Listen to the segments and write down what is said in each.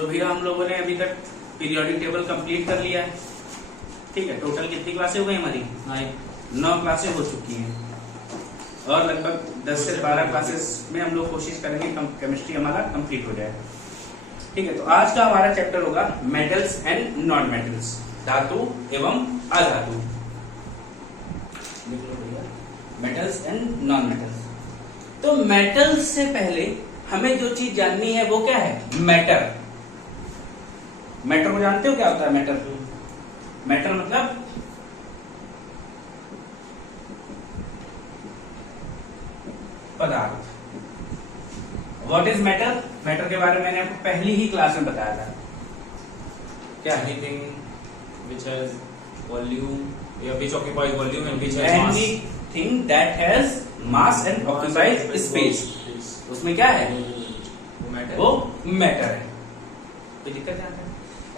तो भैया हम लोगों ने अभी तक पीरियोडिक टेबल कंप्लीट कर लिया है। ठीक है, टोटल कितनी क्लासें हो गई हमारी? 9 क्लासें हो चुकी हैं और लगभग 10 से 12 क्लासेस में हम लोग कोशिश करेंगे केमिस्ट्री हमारा कंप्लीट हो जाए। ठीक है, तो आज का हमारा चैप्टर होगा मेटल्स एंड नॉन मेटल्स, धातु एवं अधातु। Metals and non metals. तो मेटल्स से पहले हमें जो चीज जाननी है वो क्या है? मैटर। मैटर को जानते हो क्या होता है? मैटर मैटर मतलब पदार्थ। What is matter? मैटर के बारे में मैंने आपको पहली ही क्लास में बताया था। क्या? Anything which has volume, which occupies volume and which has mass. Anything that has mass and occupies space. उसमें क्या है? वो मैटर है। कोई दिक्कत नहीं आता?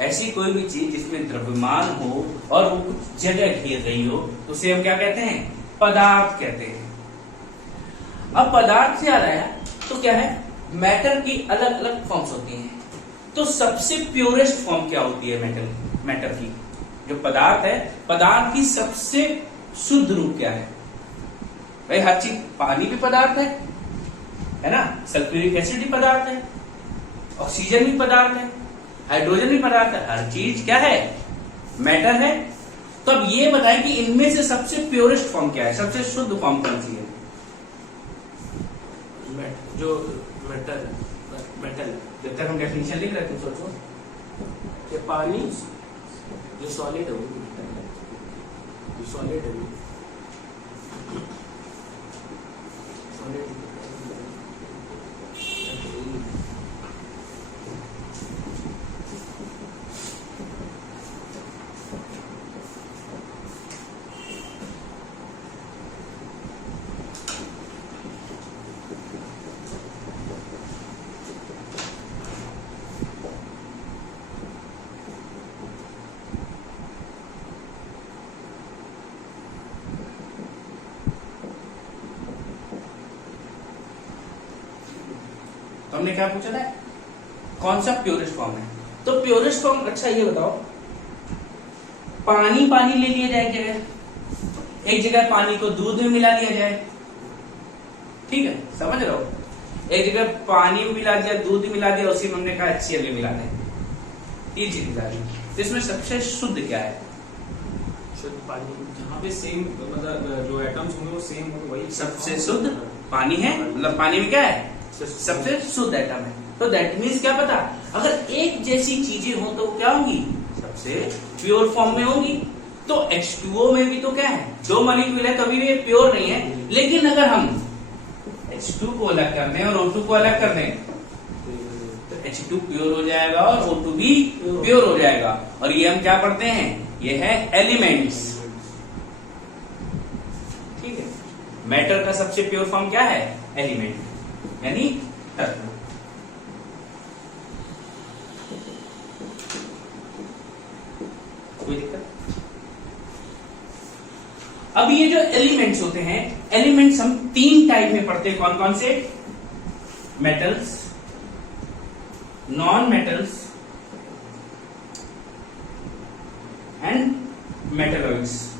ऐसी कोई भी चीज जिसमें द्रव्यमान हो और वो कुछ जगह घेर रही हो उसे हम क्या कहते हैं? पदार्थ कहते हैं। अब पदार्थ से आ रहा है तो क्या है? मैटर की अलग अलग फॉर्म्स होती हैं। तो सबसे प्योरेस्ट फॉर्म क्या होती है मैटर की? जो पदार्थ है, पदार्थ की सबसे शुद्ध रूप क्या है? भाई हर चीज, पानी भी पदार्थ है ना? सल्फ्यूरिक एसिड भी पदार्थ है, ऑक्सीजन भी पदार्थ है, हाइड्रोजन भी पदार्थ है। हर चीज क्या है? मैटर है। तो अब ये बताएं कि इनमें से सबसे प्योरेस्ट फॉर्म क्या है? सबसे शुद्ध फॉर्म कौन सी है? जो मेटल जब तक हम डेफिनेशन लिख रहे थे सोचो ये पानी जो सॉलिड है वो सॉलिड है सॉलिड। तो हमने क्या पूछा था? कौन सा प्योरेस्ट फॉर्म है? तो प्योरेस्ट फॉर्म, अच्छा ये बताओ, पानी पानी ले लिया जाए जगह, एक जगह पानी को दूध में मिला दिया जाए, ठीक है, समझ रहे हो? एक जगह पानी में मिला दिया, दूध में मिला दिया, उसी में हमने कहा HCl में मिला दें, 3 चीज मिला दी। तो इसमें सबसे शुद्ध क्या है? शुद्ध पानी, जहाँ पे सेम मतलब जो एटम्स होंगे वो सेम होंगे, वही सबसे शुद्ध पानी है। मतलब पानी में क्या है? सबसे शुद्ध एटम है। तो दैट मीन्स क्या पता, अगर एक जैसी चीजें हो तो क्या होंगी? सबसे प्योर फॉर्म में होंगी। तो H2O में भी तो क्या है? 2 मॉलिक्यूल है, कभी भी प्योर नहीं है। लेकिन अगर हम H2 को अलग कर दें और O2 को अलग कर दें तो H2 प्योर हो जाएगा और O2 भी प्योर हो जाएगा। और ये हम क्या पढ़ते हैं? ये है एलिमेंट्स। ठीक है, मैटर का सबसे प्योर फॉर्म क्या है? एलिमेंट, यानी तत्व। कोई दिक्कत? अब ये जो एलिमेंट्स होते हैं, एलिमेंट्स हम 3 टाइप में पढ़ते हैं। कौन कौन से? Metals, non metals and metalloids.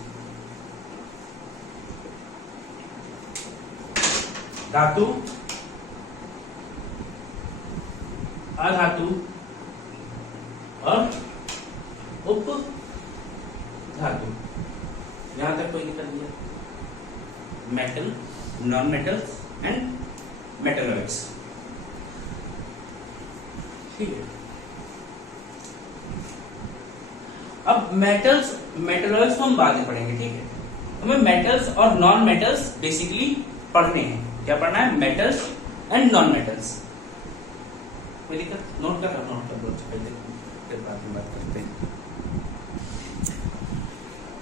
धातु, अधातु और उपधातु। यहां तक कोई दिक्कत नहीं है? Metal, non metals and metalloids. ठीक है, अब मेटल्स मेटलॉइड्स को हम बाद में पढ़ेंगे। ठीक है, हमें मेटल्स और नॉन मेटल्स बेसिकली पढ़ने हैं। क्या पढ़ना है? Metals and non metals. कोई दिक्कत? नोट कर लो, फिर बाद में बात करते हैं।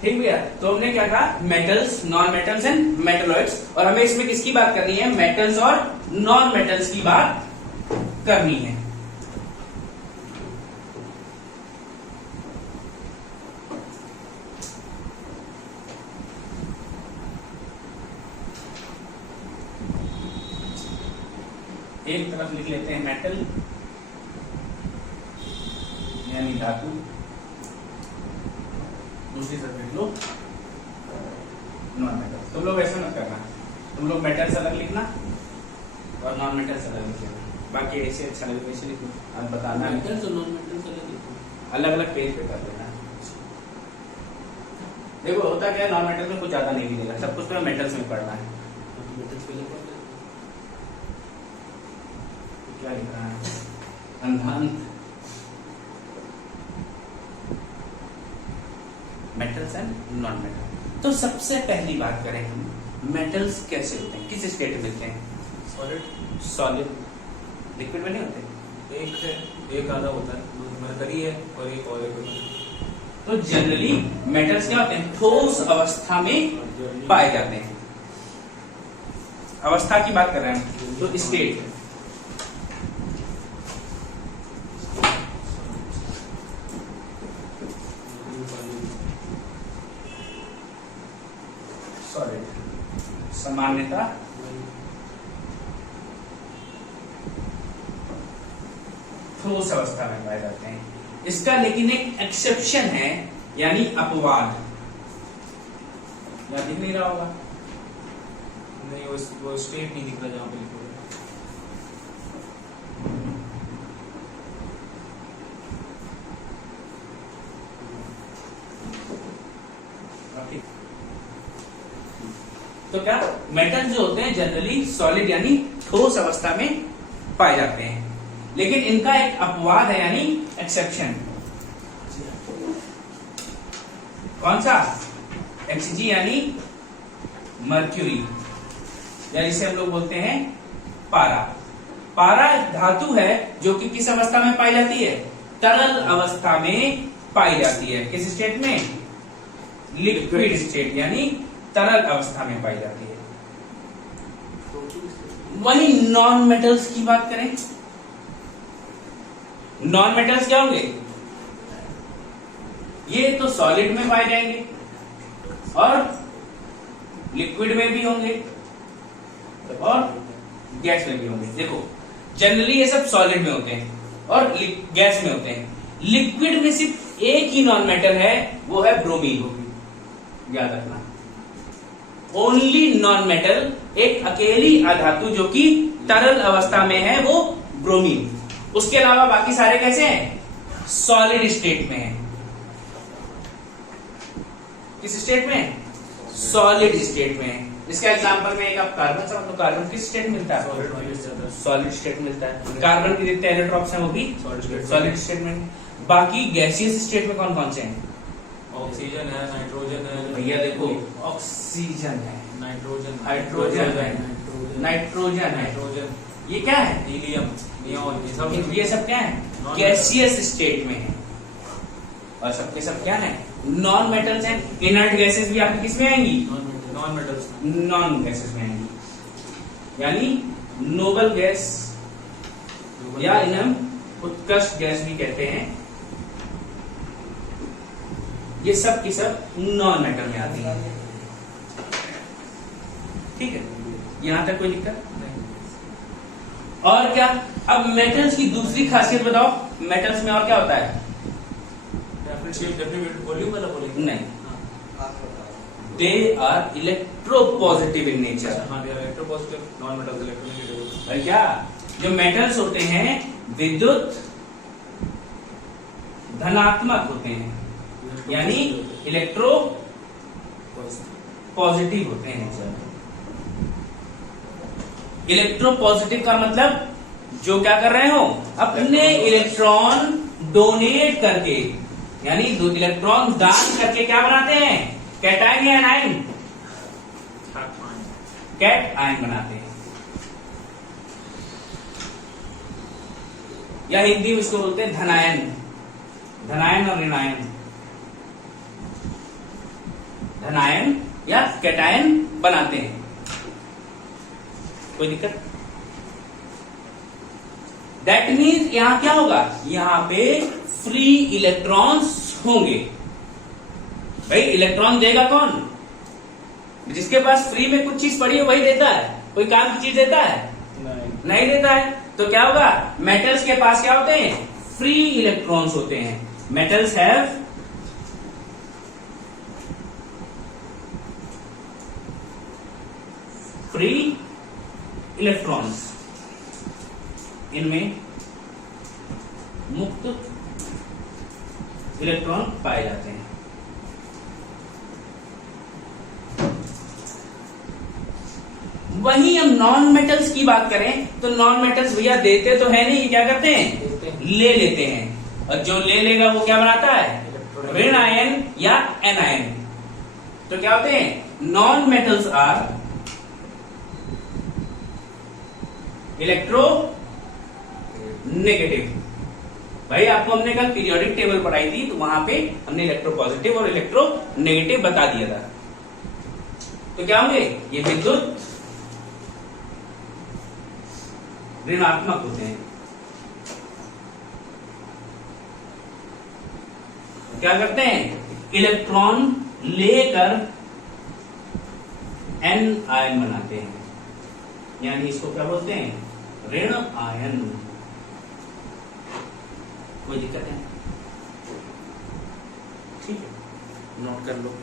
ठीक भैया, तो हमने क्या कहा? Metals, non metals and metalloids. और हमें इसमें किसकी बात करनी है? मेटल्स और नॉन मेटल्स की बात करनी है। एक तरफ लिख लेते हैं मेटल, यानी धातु। दूसरी सब्जेक्ट लो नॉन मेटल। तुम लोग ऐसा मत करना, तुम लोग मेटल्स अलग लिखना और नॉन मेटल्स अलग लिखना, बाकी ऐसे अच्छा लगे वैसे लिखो। अब बताना मेटल्स और नॉन मेटल्स अलग अलग पेज पे कर देना। देखो होता क्या है, नॉन मेटल में कुछ ज्यादा नहीं मिलेगा, सब कुछ तो मेटल्स में पढ़ना है। मेटल्स पहले पढ़ लेते क्या लिख रहा है अंधांत मेटल्स एंड नॉन मेटल। तो सबसे पहली बात करें हम, मेटल्स कैसे होते हैं, किस स्टेट में मिलते हैं? सॉलिड। सॉलिड, लिक्विड में नहीं होते। एक है, एक आधा होता है, मरकरी है और एक और एक होता है। तो जनरली मेटल्स क्या होते हैं? ठोस अवस्था में पाए जाते हैं। अवस्था की बात कर रहे हैं तो स्टेट। सॉलिड सामान्यता ठोस अवस्था में पाए जाते हैं। इसका लेकिन एक एक्सेप्शन है, यानी अपवाद। या दिख नहीं रहा होगा? नहीं, वो स्टेट नहीं दिख रहा जहाँ पे लिखा हुआ है। तो क्या मेटल जो होते हैं जनरली सॉलिड यानी ठोस अवस्था में पाए जाते हैं, लेकिन इनका एक अपवाद है यानी एक्सेप्शन। कौन सा? Hg यानी मर्क्यूरी, या जिसे हम लोग बोलते हैं पारा। पारा एक धातु है जो कि किस अवस्था में पाई जाती है? तरल अवस्था में पाई जाती है। किस स्टेट में? लिक्विड स्टेट यानी तरल अवस्था में पाई जाती है। वही नॉन मेटल्स की बात करें, नॉन मेटल्स क्या होंगे? ये तो सॉलिड में पाए जाएंगे और लिक्विड में भी होंगे और गैस में भी होंगे। देखो जनरली ये सब सॉलिड में होते हैं और गैस में होते हैं। लिक्विड में सिर्फ एक ही नॉन मेटल है, वो है ब्रोमीन। याद रखना, ओनली नॉन मेटल, एक अकेली अधातु जो कि तरल अवस्था में है, वो ब्रोमीन। उसके अलावा बाकी सारे कैसे हैं? सॉलिड स्टेट में है। किस स्टेट में? सॉलिड स्टेट में है। इसका एग्जांपल में एक आप कार्बन समझ लो। कार्बन किस स्टेट मिलता है? सॉलिड स्टेट मिलता है। कार्बन के जितने इलेक्ट्रॉन्स हैं वो भी सॉलिड स्टेट में। बाकी गैसियस स्टेट में कौन कौन से हैं? ऑक्सीजन है, नाइट्रोजन है। भैया देखो, ऑक्सीजन है, नाइट्रोजन, हाइड्रोजन है, नाइट्रोजन है, ये क्या है? हीलियम, नियॉन, ये सब क्या है? गैसियस स्टेट में है। और सबके सब क्या है? नॉन मेटल्स हैं। इनर्ट गैसेस भी आपकी किस में आएंगी? नॉन मेटल्स, नॉन गैसेस में आएंगी, यानी नोबल गैस या इन्हें उत्कृष्ट गैस भी कहते हैं। ये सब की सब नॉन मेटल में आती है। ठीक है, यहां तक कोई दिक्कत नहीं। और क्या? अब मेटल्स की दूसरी खासियत बताओ, मेटल्स में और क्या होता है? वॉल्यूम वाला बोलेंगे? नहीं, they are electropositive in nature. हाँ, they are electropositive, non metals electronegative. और क्या? जो मेटल्स होते हैं विद्युत धनात्मक होते हैं, यानी इलेक्ट्रो पॉजिटिव होते हैं नेचर। इलेक्ट्रो पॉजिटिव का मतलब जो क्या कर रहे हो? अपने इलेक्ट्रॉन डोनेट करके, यानी दो इलेक्ट्रॉन दान करके क्या बनाते हैं? कैटायन या एनायन? कैट आयन बनाते हैं, या हिंदी में इसको बोलते हैं धनायन। धनायन और ऋणायन, धनायन या कैटायन बनाते हैं। कोई दिक्कत? दैट मीन्स यहां क्या होगा? यहां पे फ्री इलेक्ट्रॉन्स होंगे। भाई इलेक्ट्रॉन देगा कौन? जिसके पास फ्री में कुछ चीज पड़ी है वही देता है। कोई काम की चीज देता है? नहीं देता है। तो क्या होगा? मेटल्स के पास क्या होते हैं? फ्री इलेक्ट्रॉन्स होते हैं। metals have free electrons, इनमें मुक्त इलेक्ट्रॉन पाए जाते हैं। वहीं हम नॉन मेटल्स की बात करें तो नॉन मेटल्स भैया देते तो है नहीं, क्या करते हैं, ले लेते हैं, और जो ले लेगा वो क्या बनाता है, ऋण आयन या एनायन। तो क्या होते हैं, non metals are electronegative. भाई आपको हमने कल पीरियोडिक टेबल पढ़ाई थी, तो वहां पे हमने इलेक्ट्रो पॉजिटिव और इलेक्ट्रो नेगेटिव बता दिया था। तो क्या होंगे, ये विद्युत ऋणात्मक होते हैं। क्या करते हैं, इलेक्ट्रॉन लेकर एन आयन बनाते हैं, यानी इसको क्या बोलते हैं, ऋण आयन। कोई दिक्कत है, ठीक है, नोट कर लो।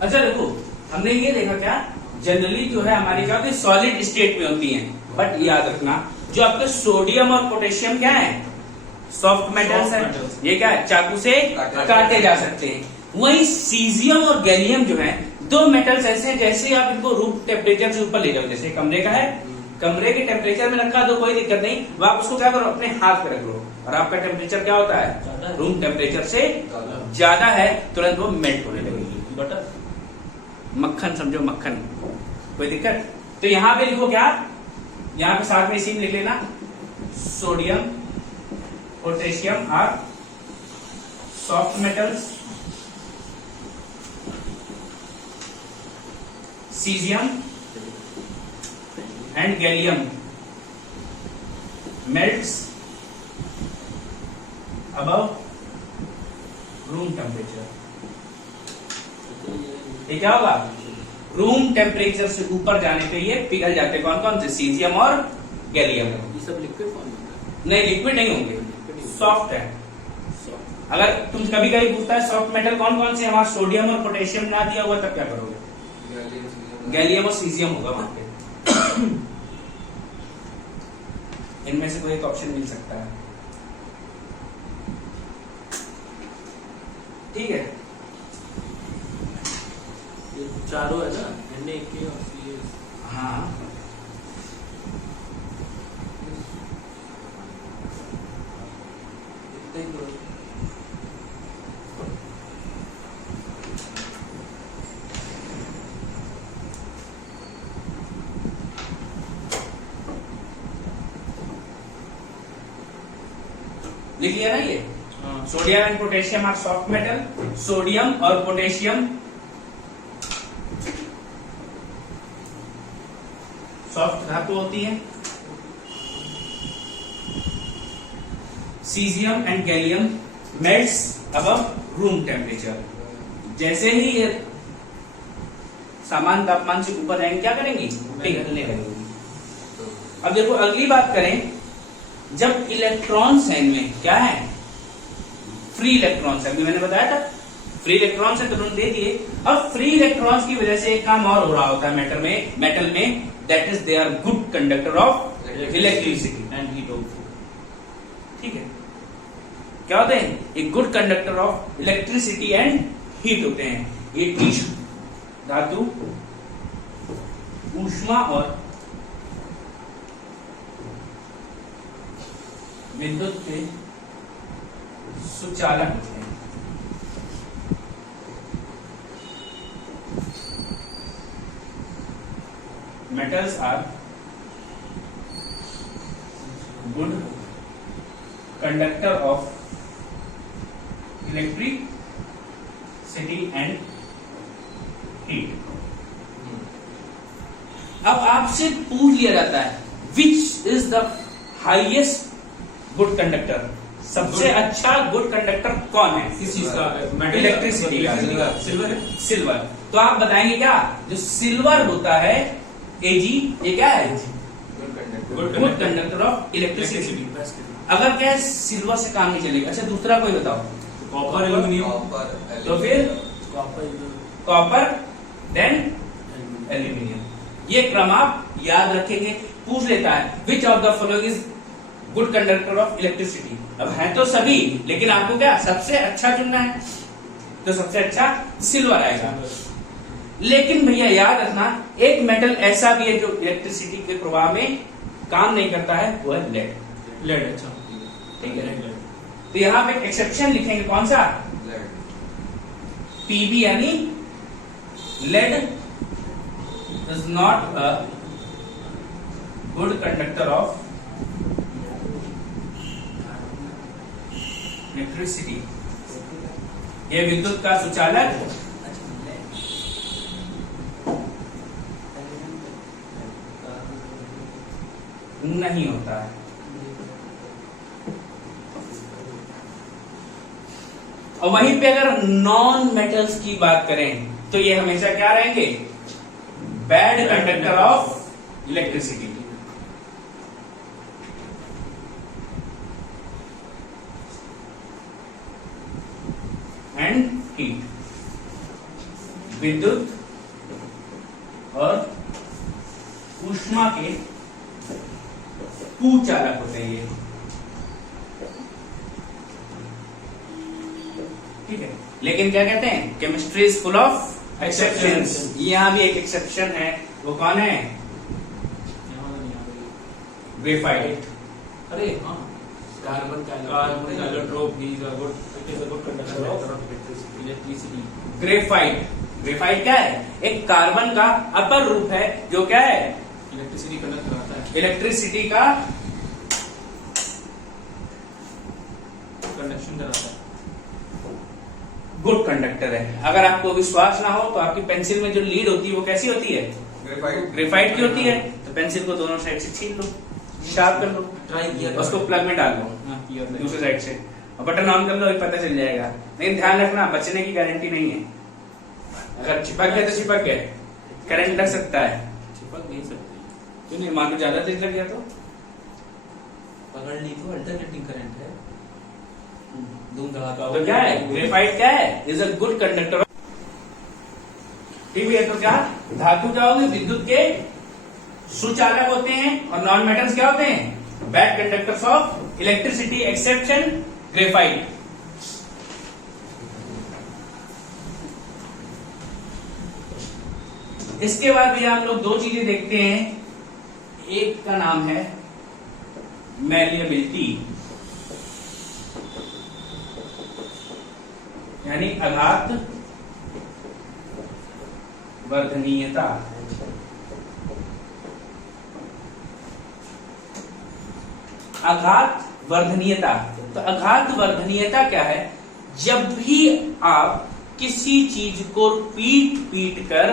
अच्छा देखो, हमने ये देखा क्या, जनरली जो है हमारी क्या होती है, सॉलिड स्टेट में होती हैं, बट याद रखना जो आपके सोडियम और पोटेशियम क्या है, सॉफ्ट मेटल्स है, ये क्या है, चाकू से काटे जा सकते हैं। वही सीजियम और गैलियम जो है, दो मेटल्स ऐसे हैं जैसे आप इनको रूम टेम्परेचर से ऊपर ले जाओ, जैसे कमरे का है, कमरे के टेम्परेचर में रखा तो कोई दिक्कत नहीं, वो आप उसको क्या करो, अपने हाथ पे रख लो, और आपका टेम्परेचर क्या होता है, रूम टेम्परेचर से ज्यादा है, तुरंत वो मेल्ट होने लगेगी। बटर, मक्खन समझो, मक्खन, कोई दिक्कत। तो यहां पे लिखो क्या, यहां पे साथ में इसी में लिख लेना, sodium potassium are soft metals, caesium and gallium melts above room temperature. ये क्या होगा, रूम टेम्परेचर से ऊपर जाने पे ये पिघल जाते हैं। कौन कौन से, सीजियम और गैलियम। ये सब लिक्विड फॉर्म में है? नहीं, लिक्विड नहीं होंगे, सॉफ्ट है। अगर तुम कभी कभी पूछता है सॉफ्ट मेटल कौन कौन से, वहां सोडियम और पोटेशियम ना दिया हुआ, तब क्या करोगे, गैलियम और सीजियम होगा वहां पे। इनमें से कोई एक ऑप्शन मिल सकता है, ठीक है। ये चारों है ना, Na, और Ca। हाँ, लिख लिया ना ये, sodium and potassium are soft metal. Sodium और पोटेशियम सॉफ्ट धातु होती है। Caesium and gallium melts above room temperature. जैसे ही ये सामान्य तापमान से ऊपर जाएंगे, क्या करेंगी, पिघलने लगेंगी। अब देखो अगली बात करें, जब इलेक्ट्रॉन्स हैं इनमें, क्या है, फ्री इलेक्ट्रॉन्स है, अभी मैंने बताया था फ्री इलेक्ट्रॉन्स है, तो उन्होंने दे दिए। अब फ्री इलेक्ट्रॉन्स की वजह से एक काम और हो रहा होता है मेटल में, that is they are good conductor of electricity and heat also. ठीक है, क्या होते हैं, एक good conductor of electricity and heat होते हैं। ये टिश्यू धातु ऊष्मा और विद्युत के सुचालक होते हैं। Metals are good conductor of electricity and heat. अब आपसे पूछ लिया जाता है, which is the highest good conductor, सबसे अच्छा गुड कंडक्टर कौन है, किस चीज का, इलेक्ट्रिसिटी का, सिल्वर है? सिल्वर। तो आप बताएंगे क्या, जो सिल्वर होता है Ag, ये क्या है, गुड कंडक्टर ऑफ इलेक्ट्रिसिटी। अगर क्या है सिल्वर से काम नहीं चलेगा। अच्छा दूसरा कोई बताओ। Copper, aluminium. तो फिर कॉपर कॉपर देन एल्यूमिनियम। ये क्रम आप याद रखेंगे। पूछ लेता है which of the following is good conductor of electricity. अब है तो सभी, लेकिन आपको क्या सबसे अच्छा चुनना है, तो सबसे अच्छा सिल्वर आएगा। लेकिन भैया याद रखना एक मेटल ऐसा भी है जो इलेक्ट्रिसिटी के प्रवाह में काम नहीं करता है, वो है लेड। लेड, अच्छा ठीक है। तो यहां पे एक एक्सेप्शन लिखेंगे, कौन सा? पीबी यानी lead is not a good conductor of electricity. यह विद्युत का सुचालक नहीं होता है। और वहीं पे अगर नॉन मेटल्स की बात करें तो ये हमेशा क्या रहेंगे? Bad conductor of electricity. And heat, विद्युत और ऊष्मा के कुचालक होते हैं ये। ठीक है। लेकिन क्या कहते हैं? Chemistry is full of exceptions. यहां भी एक एक्सेप्शन है, वो कौन है? ग्रेफाइट। अरे हाँ, carbon allotrope is a good conductor of electricity. Graphite, graphite क्या है? एक कार्बन का अपर रूप है जो क्या है? इलेक्ट्रिसिटी कंडक्ट कराता है, इलेक्ट्रिसिटी का कंडक्शन कराता है। गुड कंडक्टर है। अगर आपको विश्वास ना हो तो आपकी पेंसिल में जो लीड होती है वो कैसी होती है? ग्रेफाइट की होती है। तो पेंसिल को दोनों साइड से छीन लो, शार्प कर लो, ट्राई किया, उसको प्लग में डाल लो दूसरे साइड से, और बटन ऑन कर लो, पता चल जाएगा। लेकिन ध्यान रखना बचने की गारंटी नहीं है। अगर चिपक गया तो चिपक गया, करंट लग सकता है। चिपक नहीं सकती। क्यों नहीं? मान लो ज्यादा तेज लग गया तो पकड़ ली तो अल्टरनेटिंग करंट है। धूम धड़ाका तो क्या है? ग्रेफाइट क्या है? Is a good conductor. ठीक है। तो क्या धातु क्या होगी? विद्युत के सुचालक होते हैं। और नॉन मेटल्स क्या होते हैं? Bad conductors of electricity. Exception graphite. इसके बाद भी हम लोग दो चीजें देखते हैं। एक का नाम है मैलिएबिलिटी, यानी आघात वर्धनीयता। आघात वर्धनीयता। तो आघात वर्धनीयता क्या है? जब भी आप किसी चीज को पीट पीट कर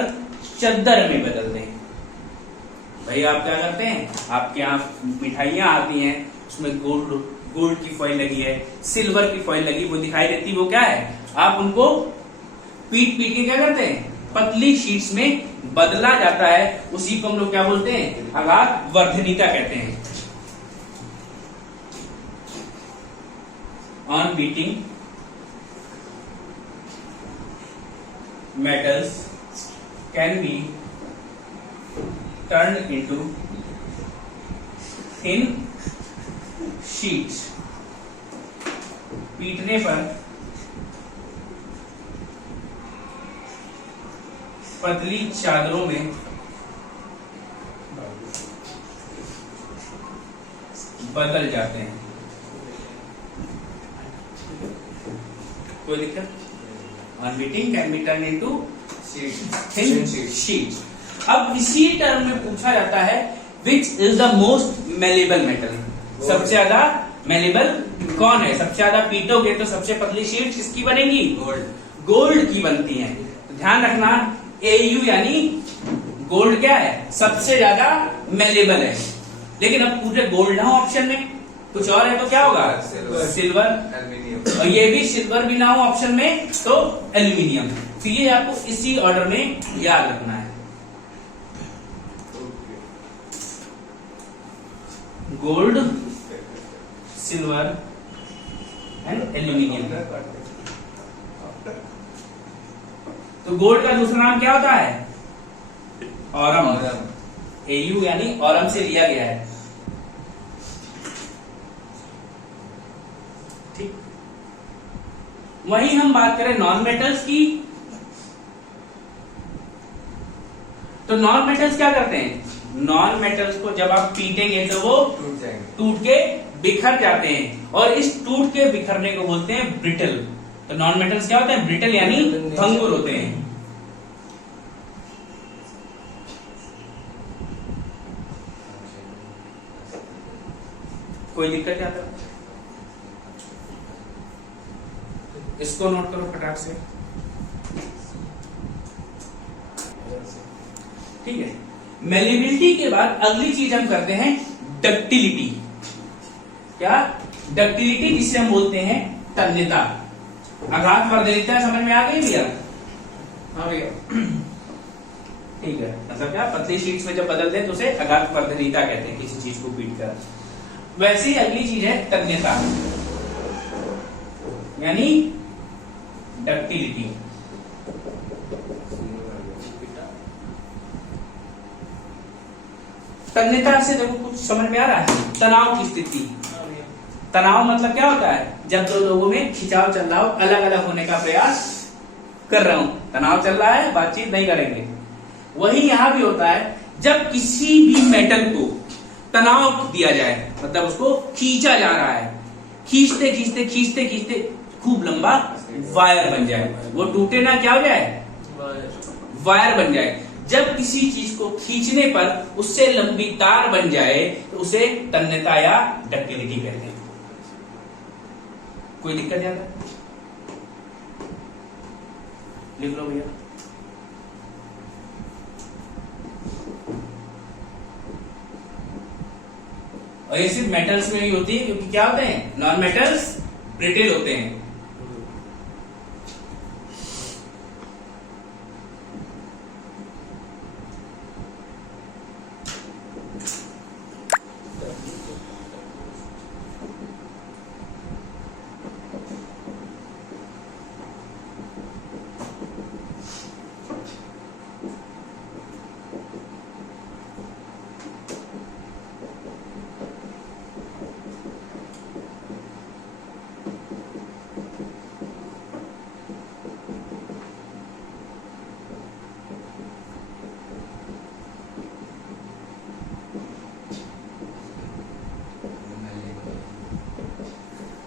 चद्दर में बदल दें। भाई आप क्या करते हैं? आपके यहाँ मिठाइयां आती हैं, उसमें गोल्ड की फॉइल लगी है, सिल्वर की फॉइल लगी, वो दिखाई देती, वो क्या है? आप उनको पीट पीट के क्या करते हैं? पतली शीट्स में बदला जाता है। उसी को हम लोग क्या बोलते हैं? आघात वर्धनीयता कहते हैं। On beating metals can be turned into thin sheets। पीटने पर पतली चादरों में बदल जाते हैं। कोई दिक्कत? On beating can be turned into thin sheets। अब इसी टर्म में पूछा जाता है which is the most malleable metal। सबसे ज्यादा मेलेबल कौन है? सबसे ज्यादा पीटोगे तो सबसे पतली शीट किसकी बनेगी? गोल्ड की बनती है। तो ध्यान रखना Au यानी गोल्ड क्या है? सबसे ज्यादा मेलेबल है। लेकिन अब पूरे गोल्ड ना हो ऑप्शन में, कुछ और है तो क्या होगा? सिल्वर। और ये भी सिल्वर भी ना हो ऑप्शन में तो एल्यूमिनियम। तो ये आपको इसी ऑर्डर में याद रखना है। Gold, silver and aluminium. तो गोल्ड का दूसरा नाम क्या होता है? ऑरम। AU यानी ऑरम से लिया गया है। ठीक। वहीं हम बात करें नॉन मेटल्स की, तो नॉन मेटल्स क्या करते हैं? नॉन मेटल्स को जब आप पीटेंगे तो वो टूट के बिखर जाते हैं, और इस टूट के बिखरने को बोलते हैं ब्रिटल। तो नॉन मेटल्स क्या होते हैं? ब्रिटल यानी भंगुर होते हैं। कोई दिक्कत नहीं आता? इसको नोट करो फटाक से। ठीक है। मेलिबिलिटी के बाद अगली चीज हम करते हैं डक्टिलिटी। क्या? डक्टिलिटी, जिसे हम बोलते हैं तन्यता। आघात वर्धनीयता समझ में आ गई भैया? हाँ भैया। ठीक है। मतलब क्या, पतली शीट्स में जब बदलते हैं तो उसे आघात वर्धनीयता कहते हैं, किसी चीज को पीट कर। वैसे ही अगली चीज है तन्यता यानी डक्टिलिटी। तन्यता से देखो कुछ समझ में आ रहा है? तनाव की स्थिति। तनाव मतलब क्या होता है? जब दो लोगों में खिंचाव चल रहा हो, अलग अलग होने का प्रयास कर रहा हूं, तनाव चल रहा है, बातचीत नहीं करेंगे। वही यहां भी होता है, जब किसी भी मेटल को तनाव दिया जाए, मतलब उसको खींचा जा रहा है, खींचते खींचते खींचते खींचते खूब लंबा वायर बन जाए, वो टूटे ना, क्या हो जाए? वायर बन जाए। जब किसी चीज को खींचने पर उससे लंबी तार बन जाए तो उसे तन्यता या डक्टिलिटी कहते हैं। कोई दिक्कत नहीं आता? लिख लो भैया। और ये सिर्फ मेटल्स में ही होती है, क्योंकि क्या होते हैं? नॉन मेटल्स ब्रिटल होते हैं।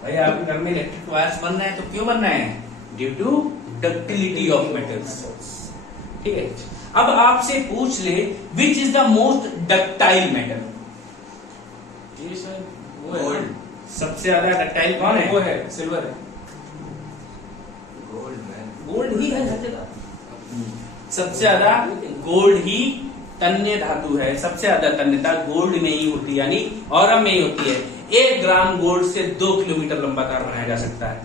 भाई आपके घर में इलेक्ट्रिक वायर्स बन रहे हैं, तो क्यों बन रहे हैं? Due to ductility of metals. ठीक है। अब आपसे पूछ ले, which is the most ductile metal? ये सर वो है, सबसे ज्यादा डक्टाइल कौन है? वो है सिल्वर है। गोल्ड ही है हर जगह। सबसे ज्यादा गोल्ड ही तन्य धातु है। सबसे ज्यादा तन्यता गोल्ड में ही होती है, यानी ऑरम में ही होती है। 1 ग्राम गोल्ड से 2 किलोमीटर लंबा तार बनाया जा सकता है।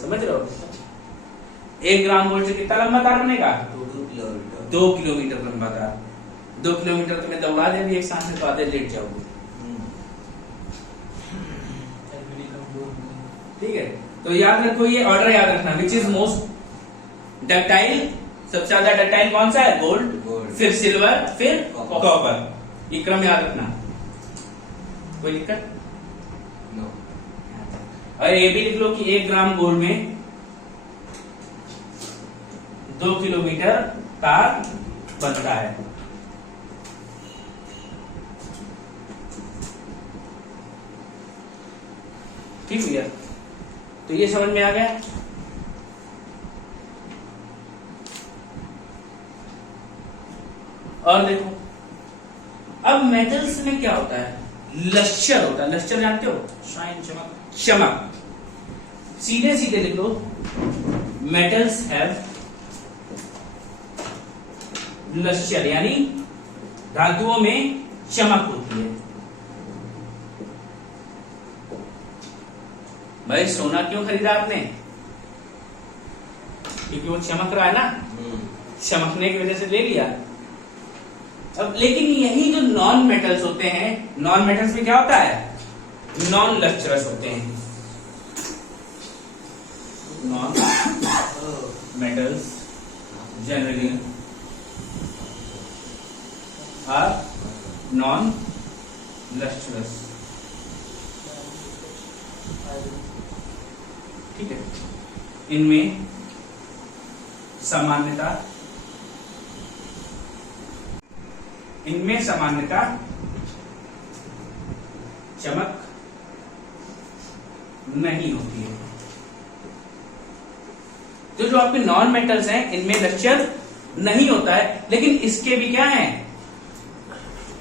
समझ रहे हो? 1 ग्राम गोल्ड से कितना लंबा तार बनेगा? 2 किलोमीटर लंबा तार। 2 किलोमीटर तुम्हें दौड़ा देंगे एक साथ में, तो आधे लेट जाओगे। ठीक है। तो याद रखो, ये ऑर्डर याद रखना, विच इज मोस्ट डक्टाइल। सबसे ज्यादा डक्टाइल कौन सा है? गोल्ड, फिर सिल्वर, फिर कॉपर। ये क्रम याद रखना। कोई दिक्कत? और ये भी लिख लो कि 1 ग्राम गोल्ड में 2 किलोमीटर तार बनता है। ठीक भैया? तो ये समझ में आ गया। और देखो, अब मेटल्स में क्या होता है? लश्चर होता है। लश्चर जानते हो? शाइन, चमक। चमक। सीधे सीधे लिख लो, मेटल्स हैव लश्चर, यानी धातुओं में चमक होती है। भाई सोना क्यों खरीदा आपने? क्योंकि वो चमक रहा है ना, चमकने की वजह से ले लिया। अब लेकिन यही जो नॉन मेटल्स होते हैं, नॉन मेटल्स में क्या होता है, नॉन लस्ट्रस होते हैं। Non metals generally are non lustrous. ठीक है, इनमें सामान्यता चमक नहीं होती है। तो जो आपके नॉन मेटल्स हैं इनमें लस्टर नहीं होता है, लेकिन इसके भी क्या है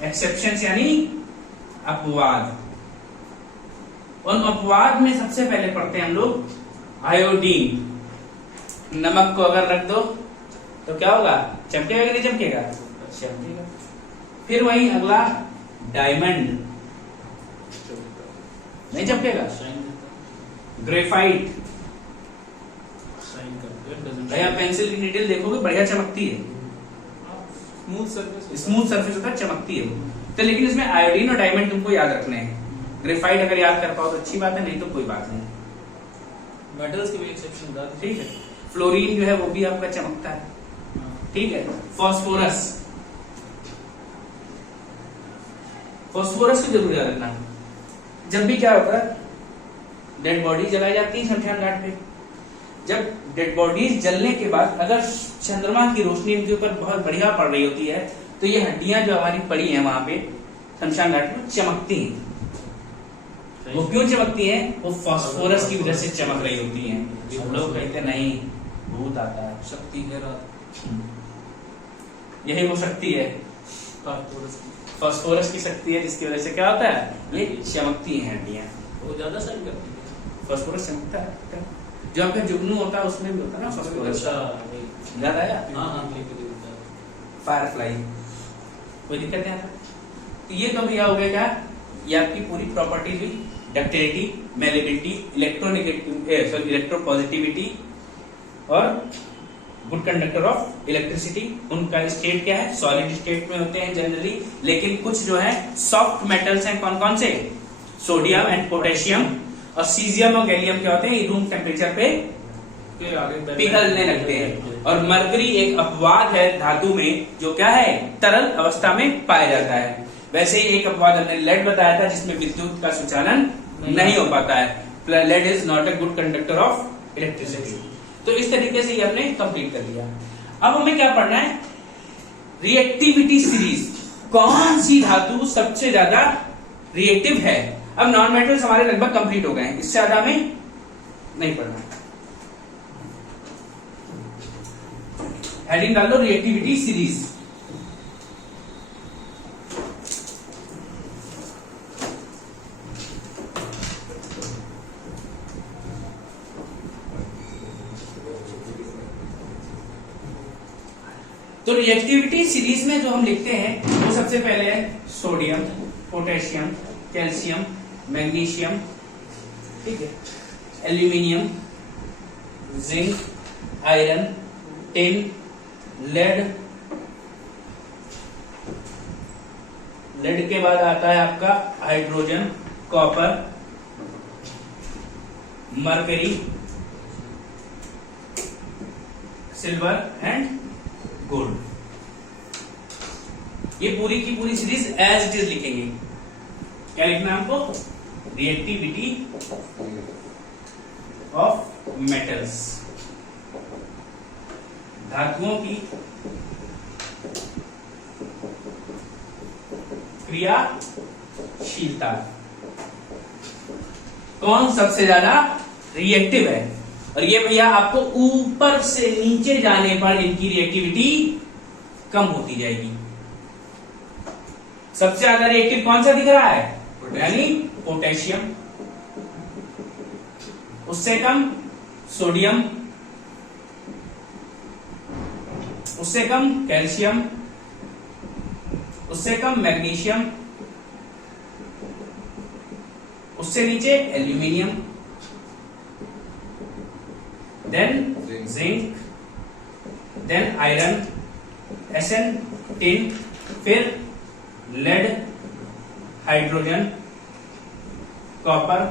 एक्सेप्शंस, यानी अपवाद। उन अपवाद में सबसे पहले पढ़ते हैं हम लोग आयोडीन। नमक को अगर रख दो तो क्या होगा, चमकेगा कि नहीं चमकेगा, चमकेगा। फिर वही अगला डायमंड, नहीं चमकेगा। ग्रेफाइट, भैया पेंसिल की नीडल देखोगे बढ़िया चमकती है, स्मूथ सरफेस होता है, चमकती है वो। तो लेकिन इसमें आयोडीन और डायमंड तुमको याद रखने हैं। ग्रेफाइट अगर याद कर पाओ तो अच्छी बात है, नहीं तो कोई बात नहीं। मेटल्स के भी एक्सेप्शन था। ठीक है, फ्लोरीन जो है वो भी आपका चमकता है। ठीक है, फास्फोरस, फास्फोरस को जरूर याद रखना। जब भी क्या होता है, डेड बॉडी जलाई जाती है शमशान घाट पे। जब डेड बॉडीज जलने के बाद अगर चंद्रमा की रोशनी इनके ऊपर बहुत बढ़िया पड़ रही होती है, तो ये हड्डियां जो हमारी पड़ी हैं वहां पे शमशान घाट में चमकती हैं। वो क्यों चमकती हैं, वो फास्फोरस की वजह से चमक रही होती हैं। हम लोग कहते नहीं, भूत आता है, शक्ति है रात, यही वो शक्ति है, फास्फोरस की शक्ति है, जिसकी वजह से क्या होता है, ये चमकती हैं हड्डियां। वो ज्यादा साइन करती है। फास्फोरस चमकता है। जो आपका जुगनू होता है उसमें भी होता है ना फास्फोरस। याद आया? फायरफ्लाई, कोई दिक्कत नहीं आता। तो ये तो भैया हो गया क्या, ये आपकी पूरी प्रॉपर्टीज हुई, डक्टिलिटी, मैलेबिलिटी, इलेक्ट्रोपॉजिटिविटी और गुड कंडक्टर ऑफ इलेक्ट्रिसिटी। उनका स्टेट क्या है, सॉलिड स्टेट में होते हैं जनरली। लेकिन कुछ जो है सॉफ्ट मेटल्स हैं, कौन कौन से, सोडियम एंड पोटेशियम, और सीजियम और गैलियम क्या होते हैं, रूम टेम्परेचर पे पिघलने लगते हैं। और मरकरी एक अपवाद है धातु में, जो क्या है, तरल अवस्था में पाया जाता है। वैसे ही एक अपवाद हमने लेड बताया था, जिसमें विद्युत का संचालन नहीं हो पाता है। Lead is not a good conductor of electricity. तो इस तरीके से ये हमने कंप्लीट कर लिया। अब हमें क्या पढ़ना है, रिएक्टिविटी सीरीज, कौन सी धातु सबसे ज्यादा रिएक्टिव है। अब नॉन मेटल्स हमारे लगभग कंप्लीट हो गए हैं, इससे ज्यादा हमें नहीं पढ़ना है। हेडिंग डाल लो रिएक्टिविटी सीरीज। तो रिएक्टिविटी सीरीज में जो हम लिखते हैं वो सबसे पहले है सोडियम, पोटेशियम, कैल्शियम, मैग्नीशियम, ठीक है, aluminium, zinc, iron, tin, lead. Lead के बाद आता है आपका hydrogen, copper, mercury, silver and gold. ये पूरी की पूरी सीरीज एज इट इज लिखेंगे। क्या लिखना है हमको, रिएक्टिविटी ऑफ मेटल्स, धातुओं की क्रियाशीलता, कौन सबसे ज्यादा रिएक्टिव है। और ये भैया आपको ऊपर से नीचे जाने पर इनकी रिएक्टिविटी कम होती जाएगी। सबसे ज्यादा रिएक्टिव कौन सा दिख रहा है, यानी पोटेशियम, उससे कम सोडियम, उससे कम कैल्शियम, उससे कम मैग्नीशियम, उससे नीचे aluminium, then zinc, then iron, Sn, tin, फिर lead, hydrogen, copper,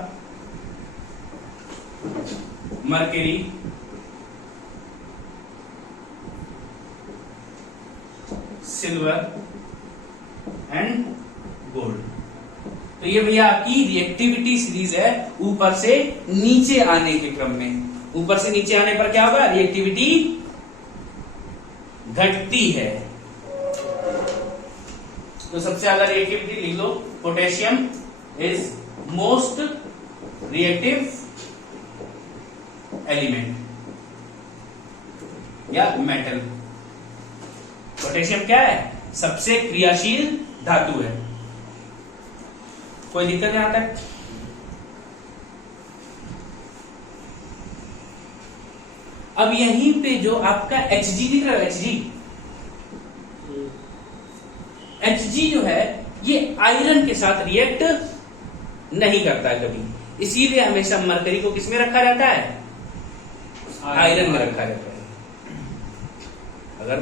mercury, silver and gold. तो ये भैया आपकी रिएक्टिविटी सीरीज है ऊपर से नीचे आने के क्रम में। ऊपर से नीचे आने पर क्या होगा, रिएक्टिविटी घटती है। तो सबसे ज्यादा रिएक्टिविटी लिख लो, potassium is most reactive element या मेटल। पोटेशियम क्या है, सबसे क्रियाशील धातु है। कोई दिक्कत यहां तक? अब यहीं पे जो आपका Hg दिख रहा है, Hg जो है ये आयरन के साथ रिएक्ट नहीं करता है कभी, इसीलिए हमेशा मरकरी को किसमें रखा जाता है, आयरन में रखा जाता है। अगर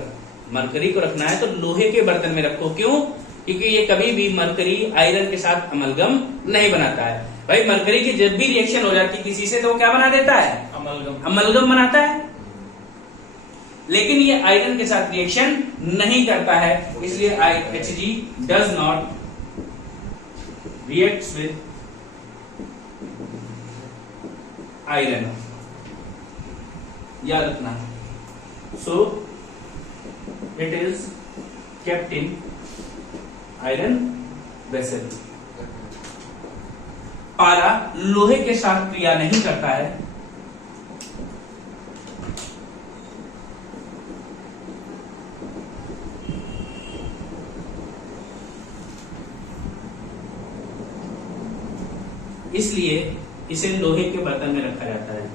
मरकरी को रखना है तो लोहे के बर्तन में रखो। क्यों? क्योंकि ये कभी भी मरकरी आयरन के साथ अमलगम नहीं बनाता है। भाई मरकरी की जब भी रिएक्शन हो जाती है किसी से तो वो क्या बना देता है, अमलगम बनाता है। लेकिन ये आयरन के साथ रिएक्शन नहीं करता है, इसलिए Hg does not reacts with iron. याद रखना। So it is kept in iron vessel. पारा लोहे के साथ क्रिया नहीं करता है, इसलिए इसे लोहे के बर्तन में रखा जाता है।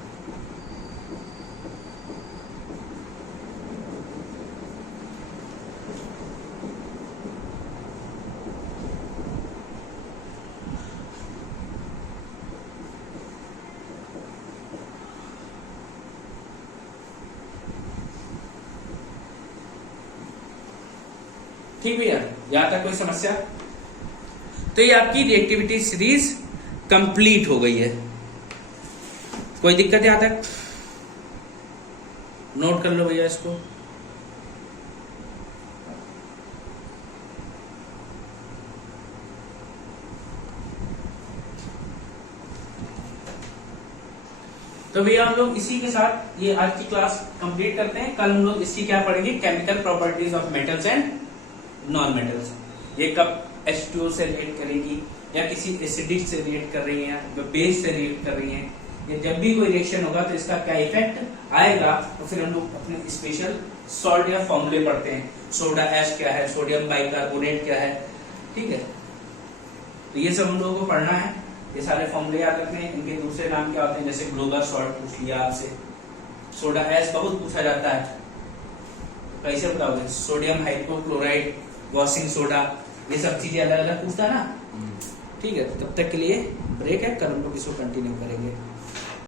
ठीक भैया, यहां तक कोई समस्या? तो ये आपकी रिएक्टिविटी सीरीज कंप्लीट हो गई है। कोई दिक्कत यहां तक? नोट कर लो भैया इसको। तो भैया हम लोग इसी के साथ ये आज की क्लास कंप्लीट करते हैं। कल हम लोग इसकी क्या पढ़ेंगे, chemical properties of metals and non metals. ये कब H2O से रिएक्ट करेगी या किसी एसिडिक से रिएक्ट कर रही है या बेस से रिएक्ट कर रही है, या जब भी कोई रिएक्शन होगा तो इसका क्या इफेक्ट आएगा। तो फिर हम लोग अपने स्पेशल सॉल्ट या फॉर्मूले पढ़ते हैं। सोडा ऐश क्या है, सोडियम बाइकार्बोनेट क्या है, ठीक है। तो ये सब हम लोगों को पढ़ना है। ये सारे फॉर्मूले याद रखने हैं। इनके दूसरे नाम क्या होते हैं, जैसे ग्लोबल सॉल्ट पूछ लिया आपसे, सोडा ऐश बहुत पूछा जाता है, तो कैसे बताओगे, सोडियम हाइपोक्लोराइड, वॉशिंग सोडा, ये सब चीजें अलग अलग पूछता है ना। ठीक है, तब तक के लिए ब्रेक है, कल हम लोग इसको कंटिन्यू करेंगे।